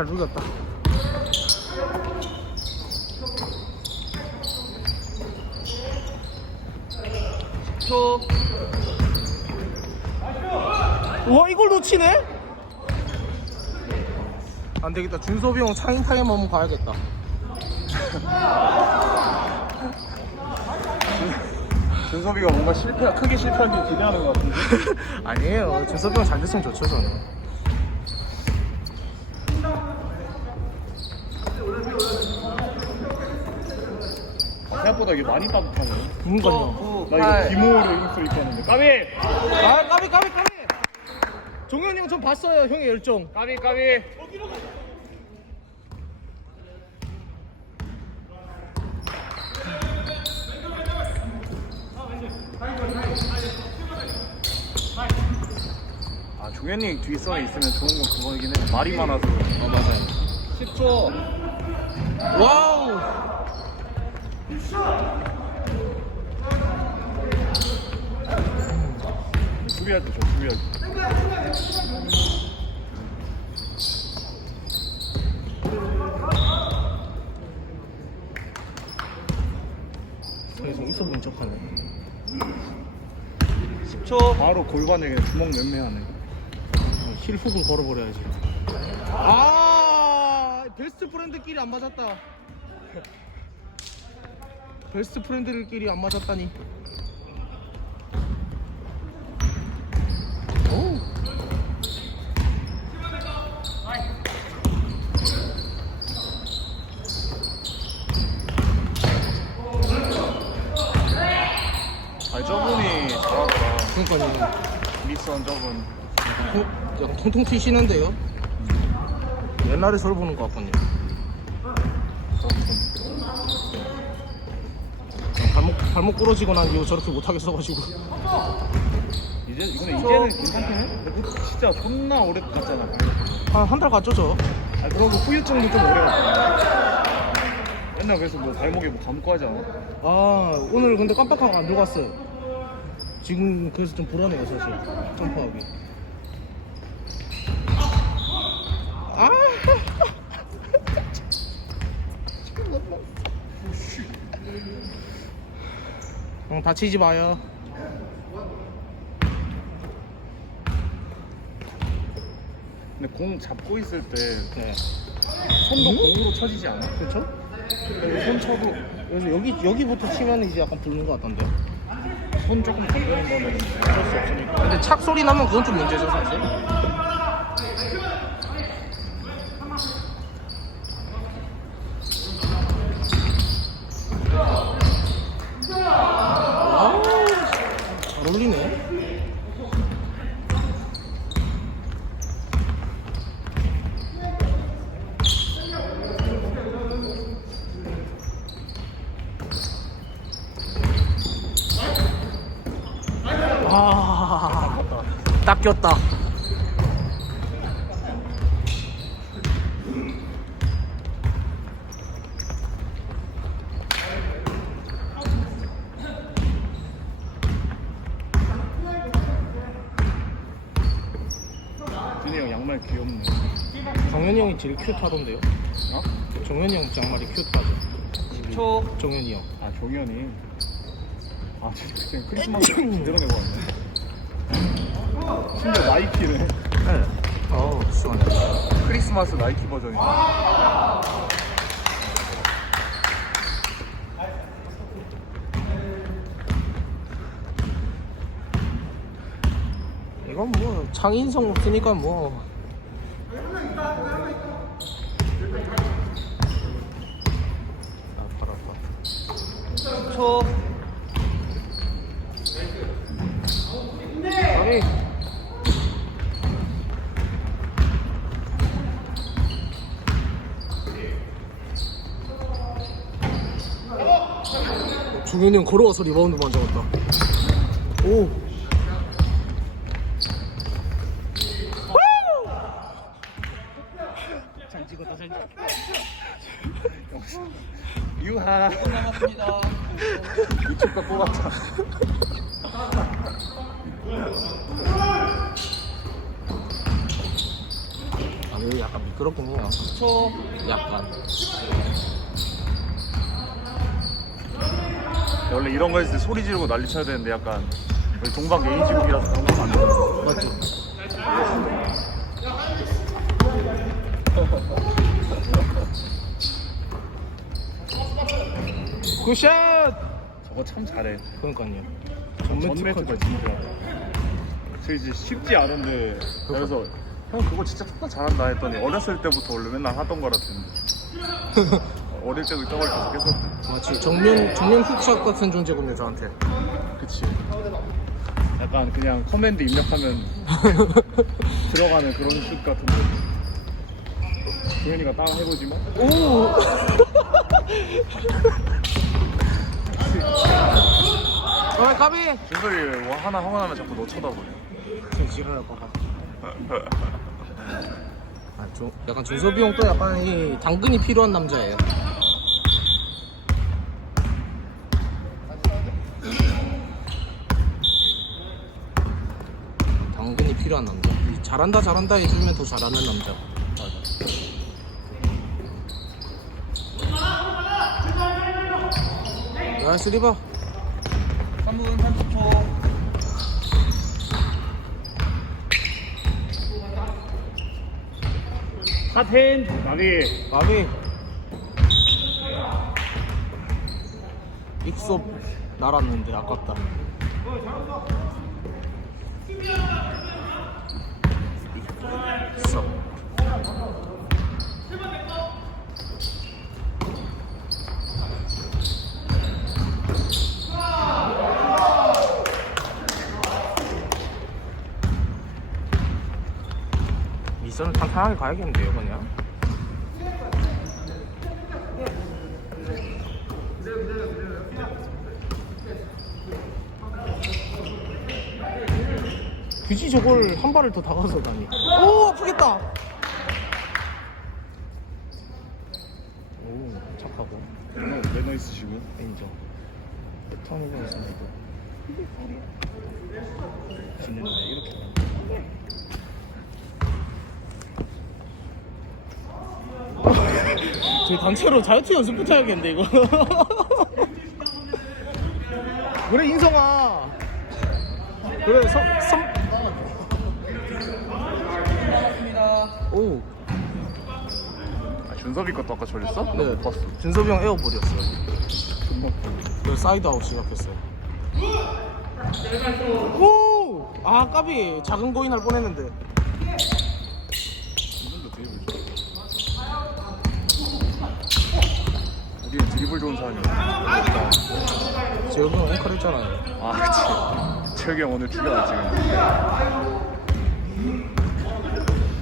잘 죽였다. 초와 이걸 놓치네? 안 되겠다. 준섭이 형 차인 타임 한번 가야겠다. 준섭이가 뭔가 실패 크게 실패한 게 기대하는 것 같은데 아니에요. 준섭이 형 잘 됐으면 좋죠 저는. 생각보다 이게 많이 따뜻하네 그니까요. 나 이거 기모를 이렇게 써 있었는데. 까비! 아 까비 까비 까비. 종현이 형전 봤어요. 형의 열정. 까비 까비! 아 종현이 뒷선에 있으면 좋은 건 그거이긴 해. 말이 많아서. 어 맞아요. 10초. 와 때죠 수비할 때 계속 있어 본 척하네. 10초 바로 골반에 그냥 주먹 맴매하네 힐 훅을 걸어버려야지. 아 베스트 프렌드끼리 안 맞았다. 베스트 프렌드들끼리 안 맞았다니. 오. 아니 저분이 잘하더라 그러니까요. 미선 저분 통, 약간 통통 튀시는데요. 옛날에 저를 보는 것 같거든요. 발목 발목 부러지고 난 이후 저렇게 못 하겠어가지고. 이제 이거는 이제는 괜찮긴 해? 근데 그거 진짜 존나 오래 갔잖아 한 한 달 갔죠 저. 아 그러고 후유증도 좀 오래 갔잖아 맨날 그래서 뭐 발목에 뭐 감고 하지 않아? 아 오늘 근데 깜빡하고 안 들어갔어요. 지금 그래서 좀 불안해요 사실 점프하기. 아. 형 다치지 마요. 근데 공 잡고 있을 때 네. 손도 음? 공으로 쳐지지 않아? 그렇죠? 손 쳐도 그래서 여기 여기부터 치면 이제 약간 붉는 것 같던데. 손 조금 건드는 거는 어쩔 수 없으니까 근데 착 소리 나면 그건 좀 문제죠 사실. 딱 꼈다. 준이 형 양말 귀엽네 정현이 형이 제일 큐트하던데요? 어? 정현이 형 양말이 큐트하죠. 10초 정현이 형. 아 종현이 아 진짜 그냥 크리스마스 제대로 내고 왔네 심지어 나이키를 해. 네. 어우, 시원해. 크리스마스 나이키 버전이 이건 뭐 장인성 없으니까 뭐. 아파 아파. 10초 중현이 형 걸어와서 리바운드 만져갔다. 오. 잘 찍었다, 잘 찍었다. 유하 남았습니다 우측가 뽑았다 아, 여기 약, 약간 해요. 초 약간. 원래 이런 거 했을 때 소리 지르고 난리 쳐야 되는데 약간 우리 동방 예의지국이라서 그런 거안 돼요. 맞죠? 굿샷! 저거 참 잘해. 그러니까요. 전매트가 전매트까지. 진짜. 저 이제 쉽지 않은데 그래서 형 그거 진짜 존나 잘한다 했더니 어렸을 때부터 원래 맨날 하던 거라 했는데 어릴 때도 저걸 계속 했었대. 맞지. 정면, 정면 훅샷 같은 존재군요, 저한테. 그치. 약간 그냥 커맨드 입력하면 들어가는 그런 슛 같은데. 기현이가 따라 해보지만 오! 아, 까비! 준석이 뭐 하나 허가나면 자꾸 너 쳐다보냐. 제 지랄할 거봐. 아, 좀, 약간 준섭이 형 또 약간 이 당근이 필요한 남자예요. 당근이 필요한 남자. 이 잘한다 잘한다 해주면 더 잘하는 남자. 야 스리바 3분 30초. 하텐 나비. 마비. 익섭 날았는데 아깝다 익섭 탄탄하게 가야겠는데요 그냥? 굳이 저걸 한 발을 더 다가서 가니. 오 아프겠다. 오 착하고. 매너, 매너 있으시고. 인정. 턴이가 있습니다. 지는데 이렇게 저희 단체로 자유투 연습부터 해야겠는데 이거. 그래 인성아. 그래 선, 선... 오. 아, 준섭이 것도 아까 저랬어? 나 네. 못 봤어. 준섭이 형 에어볼이었어요. 그 사이드 아웃 시작했어요. 오! 아 까비. 작은 거인 할 뻔했는데. 이분도 드리블 좋아 우리는 드리블 좋은 사람이야. 재혁이 형 앵커 했잖아요. 아 그치. 재혁이 형 오늘 죽여라 지금.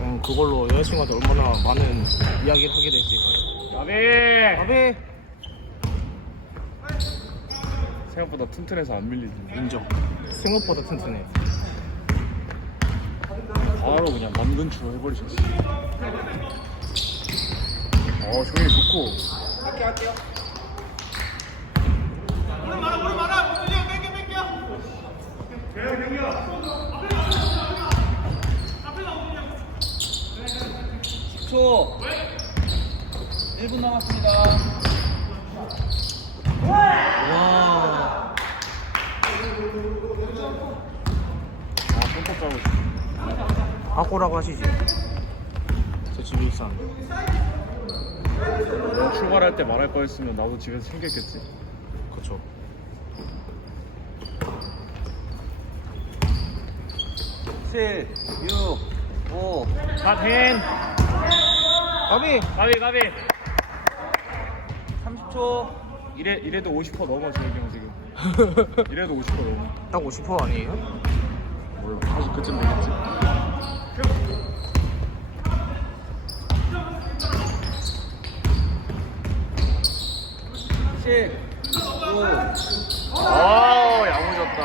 음, 그걸로 여자친구한테 얼마나 많은 이야기를 하게 될지. 나비! 까비! 생각보다 튼튼해서 안 밀리지. 인정. 생각보다 튼튼해. 바로 그냥 남근추로 해버리셨어. 어 종현이 좋고 초 1분 남았습니다 와아 손톱 짜고 있어 아꼬라고 하시지 저 집에 있었는데 너 출발할 때 말할 거였으면 나도 집에서 챙겼겠지. 그쵸. 칠, 육, 오, 가텐 까비 가비 가비 30초. 이래, 이래도 50% 넘어 재혁이 형 지금. 이래도 50% 넘어. 딱 50% 아니에요? 뭘 사실 그쯤 되겠지 칠, 구, 아 야무졌다